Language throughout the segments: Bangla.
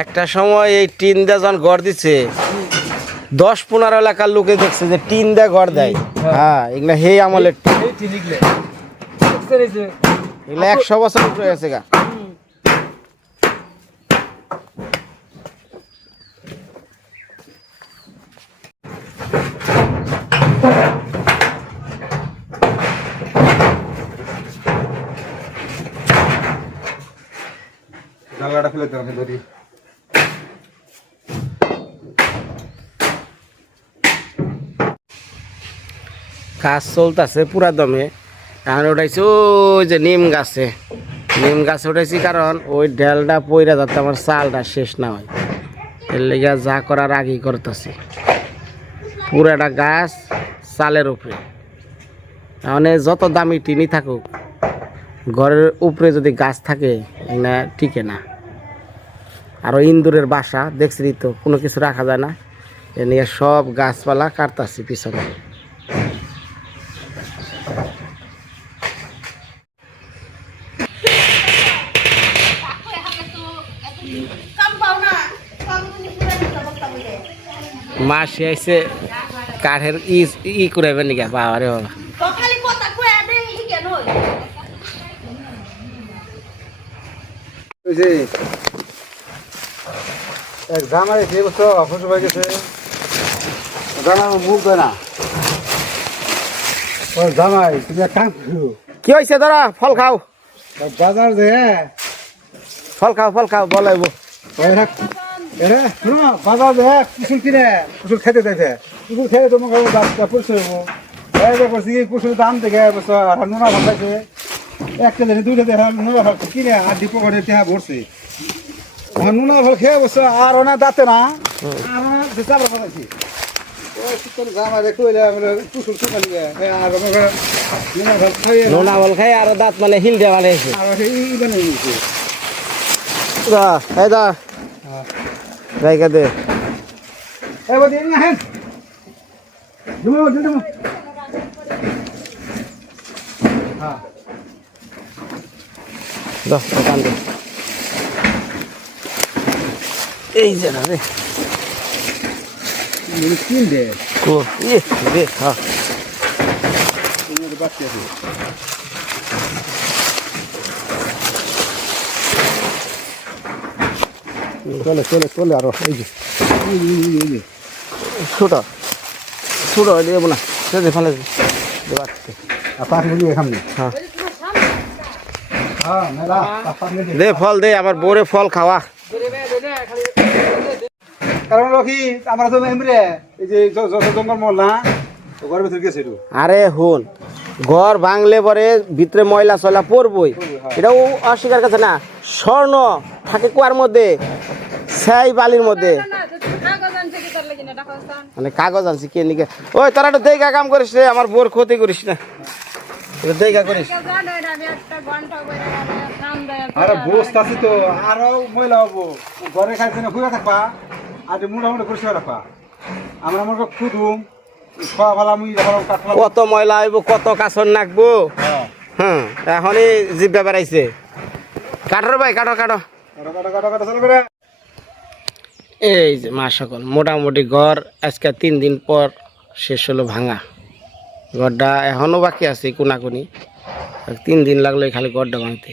একটা সময় এই টিন দিয়ে যখন গড় দিচ্ছে 10-15 এলাকার লোকে দেখছে যে টিন দিয়ে গড় দেয়। হ্যাঁ, এগুলা হে আমলের এগুলা 100 বছর উপরে গেছে গা। জানলাটা খুলে দাও ধরি। কাজ চলতেছে পুরা দমে। এখন উঠাইছি ওই যে নিম গাছে উঠাইছি, কারণ ওই ঢেলটা পইরা যাতে আমার চালটা শেষ না হয়, এর লেগে যা করার আগেই করতেছি। পুরাটা গাছ চালের উপরে, মানে যত দামি টিনি থাকুক ঘরের উপরে যদি গাছ থাকে না টিকে না। আর ইন্দুরের বাসা দেখছি তো, কোনো কিছু রাখা যায় না, এ নিয়ে সব গাছপালা কাটতাছি পিছনে। মাসি আইসে কাঠের ই করাইবেন নাকি? বাবা রে বাবা, জামাই যে বছর অফিস হয়ে গেছে, জামাই মুখ দেয় না। জামাই তুমি এক কাম করো। কি হয়েছে? ধরা ফল খাও, বাজার যে ফল খাও বলাইব। বাজার যে কুসুল কিনে কুসুল খেতে দেখে, কুসুল খেতে তোমাকে পরিচয় হবো। করছি কুসুল দাম দেখে বছর নোনা ভাত খাইছে, একটা দিনে দুইটা দেখে নোনা ভাত কিনে আর ডিপো করে টেহা ভরছে। নোনা ফল খেয়ে বসে আর ওনা দাঁতে না, আর চাপড়া ফলাইছি। নোনা ফল খাই আর দাঁত মানে হিল দেওয়া মানে জায়গা দে। এই যে না রে কিনবে রে, হ্যাঁ চলে চলে চলে আরো এই যে ছোট দেবো না, ফেলে হ্যাঁ দে ফল দে, আমার বোরে ফল খাওয়া। কারণ কি আমরা তো এমরে এই যে যত জঙ্গল মল না ঘরের ভিতরে গেছে। আরে হুন, ঘর ভাঙলে পরে ভিতরে ময়লা চয়লা পড়বই, এটাও অস্বীকার করছে না। স্বর্ণ থাকে কুয়ার মধ্যে, ছাই বালির মধ্যে, মানে কাগজ আনছি কে নিকে। ওই তোরা একটা দেখা কাম করিস রে, আমার বোর ক্ষতি করিস না, দেখা করিস। আরে বসতে আছি তো, আরো ময়লা হবো। ঘরে খাইছে না খুঁজে থাকবা, আর মোটামুটি পরিষ্কার রাখবা। আমরা মনে করি খুদুম খাওয়া ফেলা মুই কত ময়লা হইব, কত কাছর নাকবো। হ্যাঁ, এখনই জিব্বা বেড়াইছে। কাঠর ভাই, কাঠো এই যে মা সকল, মোটামুটি ঘর আজকে 3 দিন পর শেষ হলো ভাঙা। ঘরটা এখনো বাকি আছে কোনাকুনি, 3 দিন লাগলো খালি ঘরটা ভাঙতে।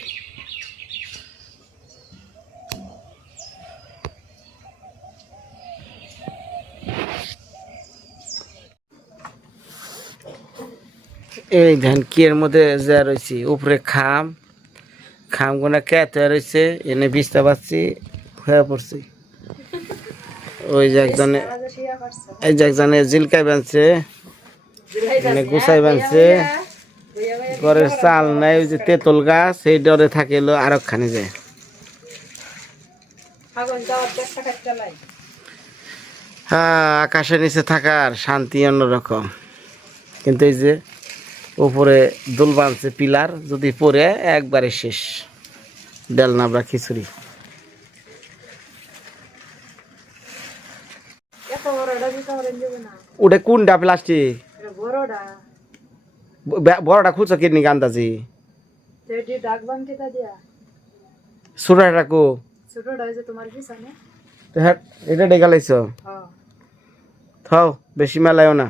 এই ধান কি এর মধ্যে যা রয়েছে, উপরে খাম গোনা কেটে রয়েছে, এনে বিছতে পারছি হয়ে পড়ছি। ওই যে একজনে জিলকাই বানছে, এনে গুছাই বানছে। ঘরের চাল নাই, ওই যে তেঁতুল গাছ, সেই ডরে থাকিল আরো খানি যায়। হ্যাঁ, আকাশের নিচে থাকার শান্তি অন্যরকম। কিন্তু এই যে উপরে দোল বাঁধছে পিলার, যদি পরে একবারে শেষ, ডাল নাবড়া খিচুড়ি। ওটা কোনটা প্লাস্টিক? বড়টা খুঁজছো কিডনি আন্দাজি তেডি ডাক বাং কেটা দিয়া ছোটটা রাখো ছোটটা যে তোমার পিছনে এটা ডেকে লাইছো হ্যাঁ থাও বেশি মেলায়ও না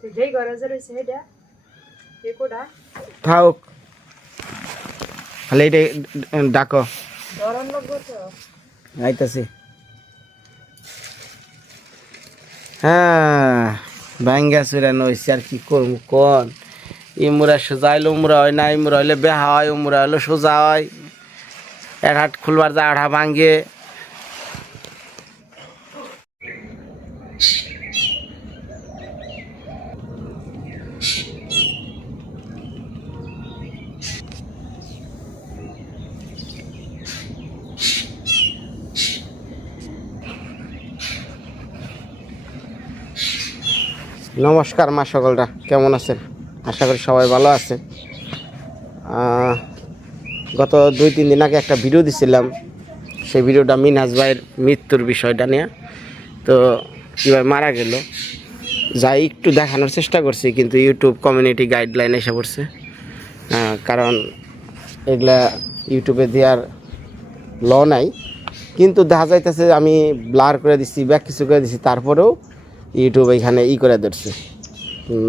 তে যেই ঘরে যে রইছে হেডা কোডা থাও খালি এটা ডাকো ধরন লোক তো আইতাছি হ্যাঁ ভাঙ্গা চুরা নইছে আর কি করবো কোন ইমুরা সোজা হইলে উমরা হয় না ইমুরা হইলে বেহা হয় উমরা হইলে সোজা হয় এক হাট খুলবার যা আড়া ভাঙ্গে নমস্কার মা সকলরা কেমন আছেন আশা করি সবাই ভালো আছে গত 2-3 দিন আগে একটা ভিডিও দিছিলাম সেই ভিডিওটা মিনহাজ ভাইয়ের মৃত্যুর বিষয়টা নিয়ে তো কীভাবে মারা গেল যাই একটু দেখানোর চেষ্টা করছি কিন্তু ইউটিউব কমিউনিটি গাইডলাইন এসে পড়ছে কারণ এগুলা ইউটিউবে দেওয়ার ল নাই কিন্তু দেখা যাইতেছে আমি ব্লার করে দিচ্ছি ব্যাক কিছু করে দিচ্ছি তারপরেও ইউটিউব এখানে করে ধরছে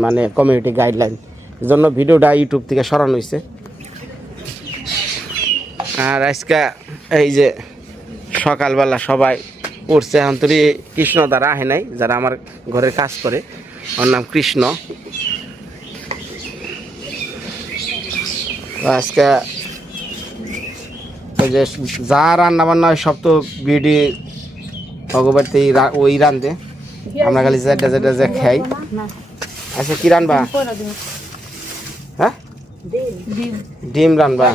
মানে কমিউনিটি গাইডলাইন এই জন্য ভিডিওটা ইউটিউব থেকে সরানো হয়েছে আর আজকে এই যে সকালবেলা সবাই উঠছে এখন তো কৃষ্ণ দ্বারা আহে নাই যারা আমার ঘরের কাজ করে ওর নাম কৃষ্ণ আজকে ওই যে যা রান্না বান্না হয় সব তো বিউটি অগবাড়িতে ওই রান্ধে আমরা খালি যেটা যে খাই আচ্ছা কি রানবা হ্যাঁ ডিম রানবা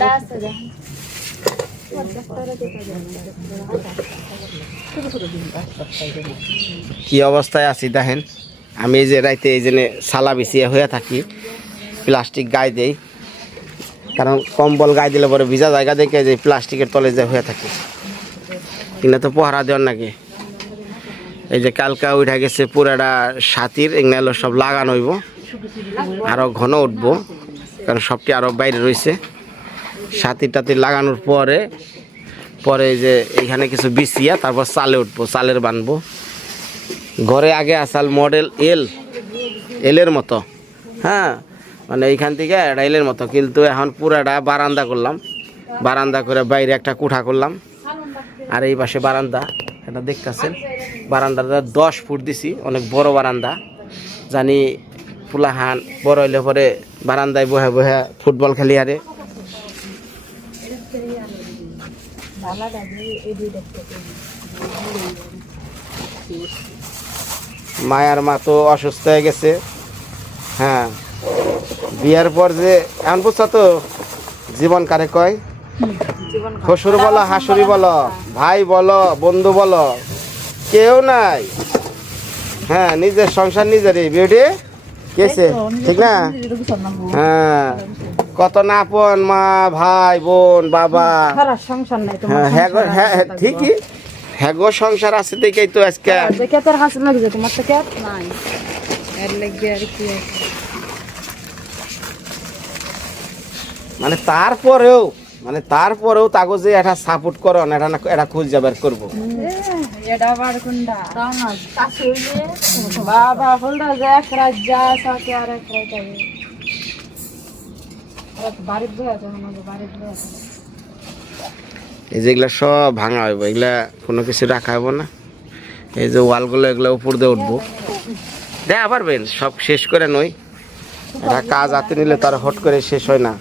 কি অবস্থায় আছি দেখেন আমি এই যে রাইতে এই জন্য সালা বিছিয়ে হয়ে থাকি প্লাস্টিক গায়ে দেই কারণ কম্বল গায়ে দিলে পরে ভিজা জায়গা দেখে যে প্লাস্টিকের তলে যে হয়ে থাকে কিনা তো পহারা দেওয়ার নাকি এই যে কালকা উঠা গেছে পুরাটা সাতির এগুলো সব লাগানো হইব আরো ঘন উঠবো কারণ সবটি আরো বাইরে রয়েছে সাতির টাতির লাগানোর পরে পরে যে এখানে কিছু বিছিয়া তারপর চালে উঠবো চালের বানবো ঘরে আগে আসাল মডেল এলের মতো হ্যাঁ মানে এইখান থেকে একটা এলের মতো কিন্তু এখন পুরাটা বারান্দা করলাম বারান্দা করে বাইরে একটা কুঠা করলাম আর এই পাশে বারান্দা এটা দেখতেছেন বারান্দাটা 10 ফুট দিছি অনেক বড় বারান্দা জানি ফুলাহান বড় হইলে পরে বারান্দায় বহে বহে ফুটবল খেলি আরে মায়ার মা তো অসুস্থ হয়ে গেছে হ্যাঁ বিয়ার পর যে এমন বুঝছো তো জীবন কারে কয় শ্বশুর বলো হাসুরি বলো ভাই বলো বন্ধু বলো কেউ নাই হ্যাঁ নিজের সংসার নিজেরই বিউটি কেছে ঠিক না হ্যাঁ কত না আপন মা ভাই বোন বাবা সংসার নাই হ্যাঁ হ্যাঁ ঠিকই হ্যাঁ গো সংসার আছে দেখেই তো আজকে কেতের হাসি লাগছে তোমার তো কেত নাই এর লাগবে আর কি মানে তারপরেও তাগো যে এটা সাপোর্ট করো না এটা খুঁজ যাবার করবো এটা আবার কোনটা তাও না কাছে হইলে বাবা বলরা যে এক রাত যা সাথে আর এক রাত যাবে বাড়িতে বসে আছে আমাদের বাড়িতে বসে এই যেগুলা সব ভাঙা হইব এগুলা কোনো কিছু রাখা হইব না এই যে ওয়ালগুলো এগুলো উপর দিয়ে উঠবো দেখা পারবেন সব শেষ করে নই এটা কাজ হাতে নিলে তার হট করে শেষ হয় না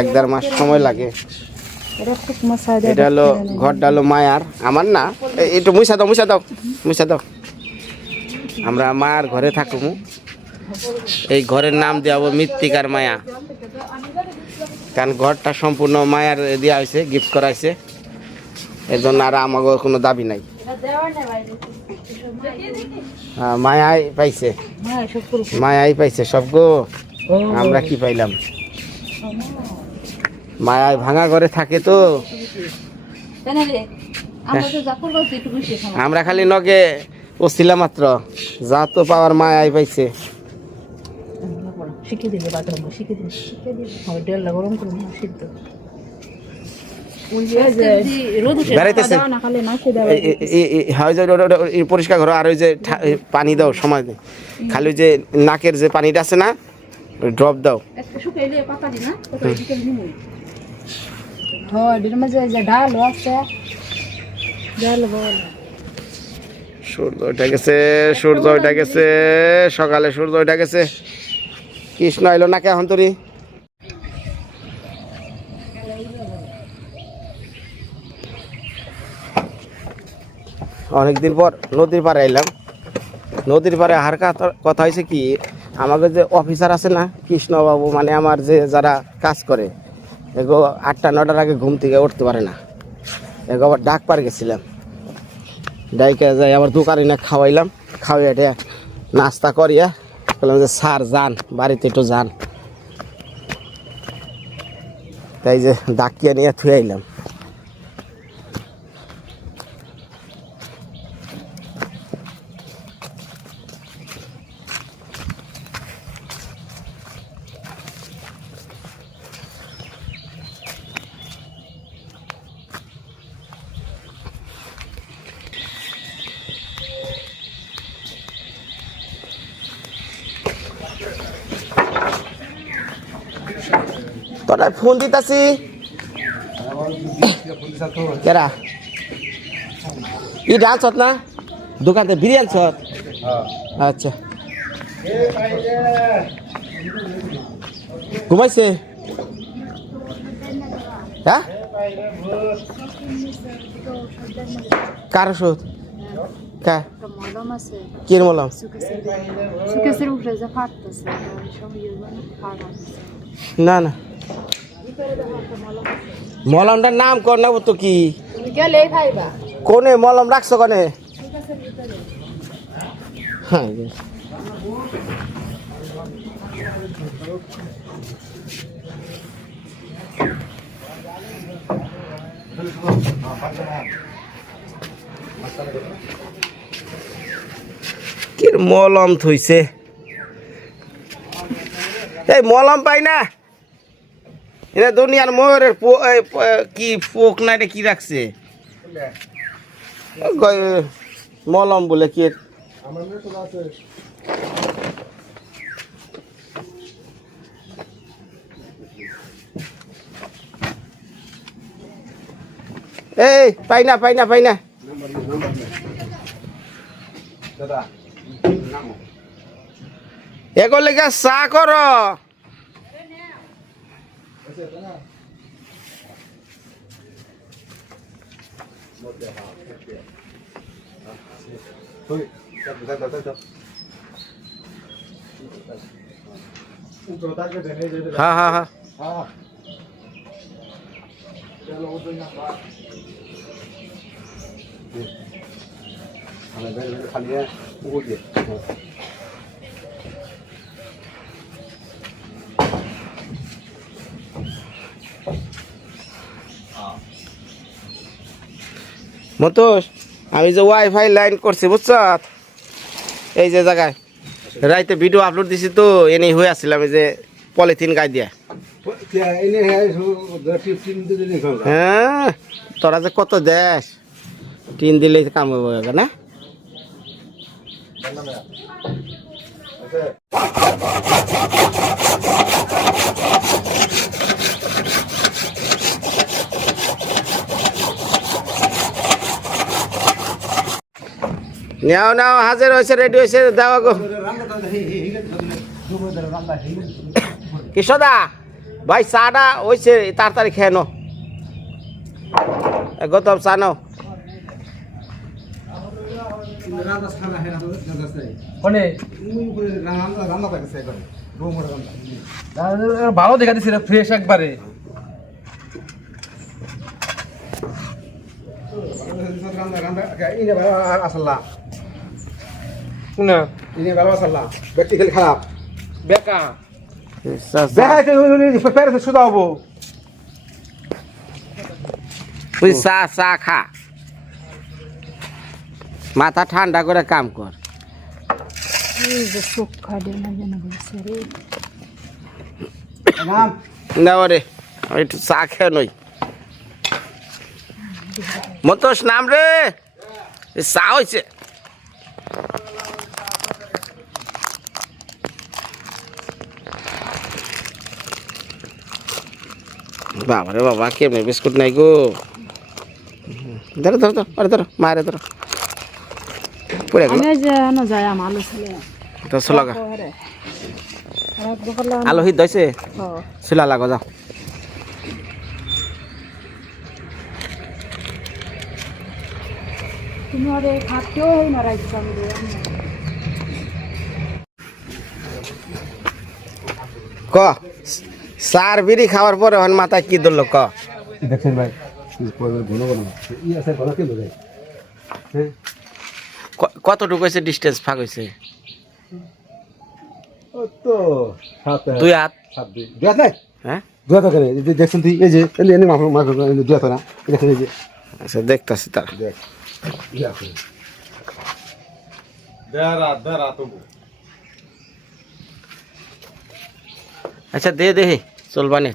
1-1.5 মাস সময় লাগে এটা হলো ঘরটা হলো মায়ার আমার না একটু মুছা দাও আমরা মায়ার ঘরে থাকবো এই ঘরের নাম দেওয়া মৃত্তিকার মায়া কারণ ঘরটা সম্পূর্ণ মায়ার দেওয়া হয়েছে গিফট করা হয়েছে এর জন্য আর আমাকে কোনো দাবি নাই মায়াই পাইছে সব গো আমরা কি পাইলাম মায়ায় ভাঙা ঘরে থাকে তো আমরা খালি নগে ওছিলা মাত্র যা তো পাওয়ার মায়াই পাইছে শিখে দিলে বাটার শিখে দিলে ডেলটা গরম করে না সিদ্ধ বেড়াইতেছে পরিষ্কার করো আর ওই যে পানি দাও সময় দেয় খালি ওই যে নাকের যে পানিটা আছে না ওই ড্রপ দাও ডাল আছে ডাল বল সূর্য উঠে গেছে সূর্য উঠে গেছে সকালে সূর্য উঠে গেছে কৃষ্ণ এলো নাকি এখন তোরি অনেকদিন পর নদীর পাড়ে এলাম নদীর পাড়ে হার কথা হয়েছে কি আমাদের যে অফিসার আছে না কৃষ্ণবাবু মানে আমার যে যারা কাজ করে এগো 8টা 9টার আগে ঘুম থেকে উঠতে পারে না এগো আবার ডাক পার গেছিলাম ডাইকে যাই আবার দোকানে না খাওয়াইলাম খাওয়াইয়া নাস্তা করিয়া বললাম যে স্যার যান বাড়িতে একটু যান তাই যে ডাকিয়া নিয়ে থুয়ে আইলাম তোরা ফোন দিতাছি কেরা ই ডাল ছত না দোকানতে বিরিয়ানি ছত আচ্ছা ঘুমাইছে হ্যাঁ কার ওষুধ কা মলম আছে কি মলম সুকেশের উপরে যে ফাটতেছে না না মলমটার নাম কর না তো কি গেলে খাইবা কোনে মলম রাখছো কোনে হ্যাঁ কি মলম থইছে এই মলম পাই না এটা দুনিয়ার ময়ূরের কি পোক না এটা কি রাখছে মলম বলে কি এই পাই না পাই না পাই না এগুলো লেগে চা করো হ্যাঁ হ্যাঁ হ্যাঁ মতোষ আমি যে ওয়াইফাই লাইন করছি বুঝছ এই যে জায়গায় রাইতে ভিডিও আপলোড দিছি তো এনেই হয়ে আসছিলাম এই যে পলিথিন গায়ে দিয়া হ্যাঁ তোরা যে কত দেশ টিন দিলে কাম হইব না নাও নাও হাজির হয়েছে রেডি হয়েছে দাও গো কিশোদা ভাই চাটা হয়েছে তাড়াতাড়ি খেয়ে নো গৌতম চা নাও ভালো দেখা দিচ্ছে ফ্রেশ একবারে আসল্লা ইনে ভালো আসল্লা ব্যক্তি খেলে খারাপ বেকা বেকার সুদা হবো তুই চা চা খা মাথা ঠান্ডা করে কাম কর নাম না রে আমি একটু চা খেয়ে নই মতোস নাম রে এই চা হয়েছে বাবা রে বাবা কেমনে বিস্কুট নাই গো ধরো ধরো ধরো আরে ধরো মারে ধরো পড়ে গেল আমি যে না যায় আমার আলু ছিল তো লাগা পরে আর বকলা আলো হিট দইছে ও চুলা লাগো যাও তুমি আরে খাতেও হই না রাইতে আমি ক সার বিড়ি খাওয়ার পরে হন মাথায় কি ধরলো ক দেখছেন ভাই ঘন ঘন ই আছে ঘন কি ধরে হ্যাঁ কতটুকু হয়েছে ডিস্টেন্স ফাঁক হয়েছে ও তো সাত 2 হাত সাত দুই দুই হাত নাই হ্যাঁ দুই হাত করে দেখছেন তুই এই যে এনে মাফ মাফ দুই হাত না দেখছেন এই যে আচ্ছা দেখতাছি তার দেখ ই আছে আচ্ছা দে দে চলবানে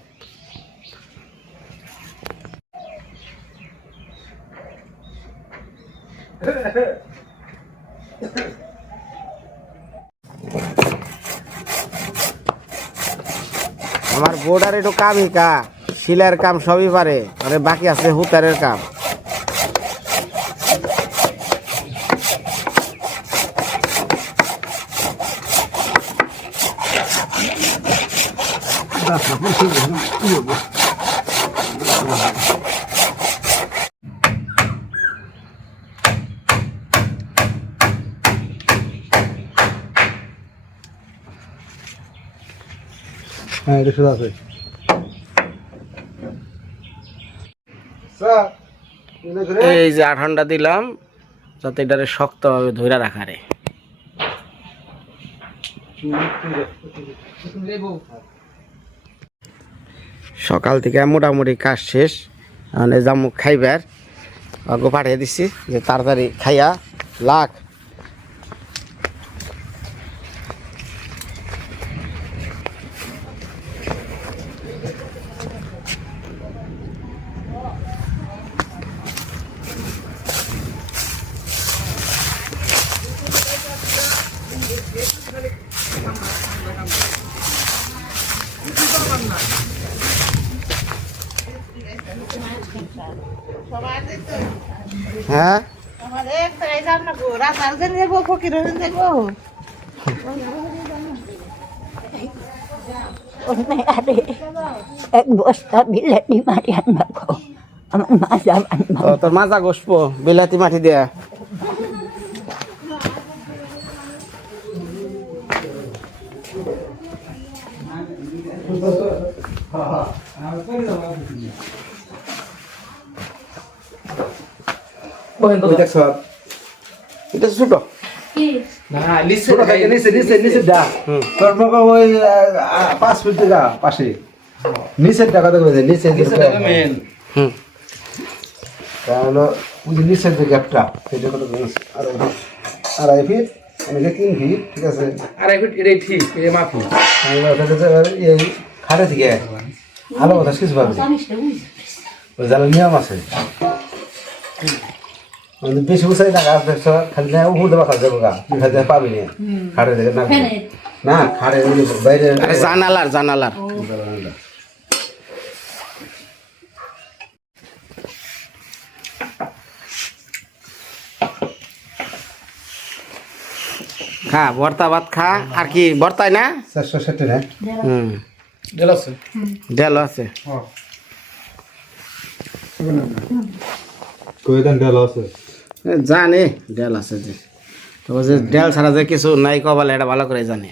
আমার বোর্ডার একটু কামই কা শিলার কাম সবই পারে মানে বাকি আছে হুতারের কাম হ্যাঁ এটা শুধু আছে স্যার এই যে 8 ঘন্টা দিলাম যাতে এটারে শক্তভাবে ধরে রাখা রে সকাল থেকে মোটামুটি কাজ শেষ মানে জামুক খাইবার আগে পাঠিয়ে দিচ্ছি যে তাড়াতাড়ি খাইয়া লাখ হ্যাঁ এক বস্তা বিলাতি মাটি আনবা আমার মা যাবান ও তোর মাজা গোসব বিলাতি মাটি দেয়া দেখ স্যার এটা ছোট ছোট থেকে নিচে নিচে নিচে দা তোর মনে ওই 5 ফিট টাকা পাশে নিচের টাকা তো নিচে মেন হুম তাহলে ওই যে নিচের যে গ্যাপটা সেটা কত আর 2.5 ফিট আমি 3 ফিট ঠিক আছে 2.5 ফিট এটাই ঠিক এই মাপি এই খাড়ে থেকে আলো কথা কিছু পাবে ওই জানার নিয়ম আছে বেশি উঁচাই না গাছ দেখছ খালি না উপর দেওয়া খাওয়া যাবো গা তুই খাতে পাবি না খাড়ে দেখে না না খাড়ে বাইরে জানালার জানালার খা ভর্তা ভাত খা আর কি ভর্তাই না 460 না হুম ডেল আছে কই দেন ডাল আছে জানে ডেল আছে যে তো যে ডেল ছাড়া যে কিছু নাই কবালে এটা ভালো করে জানে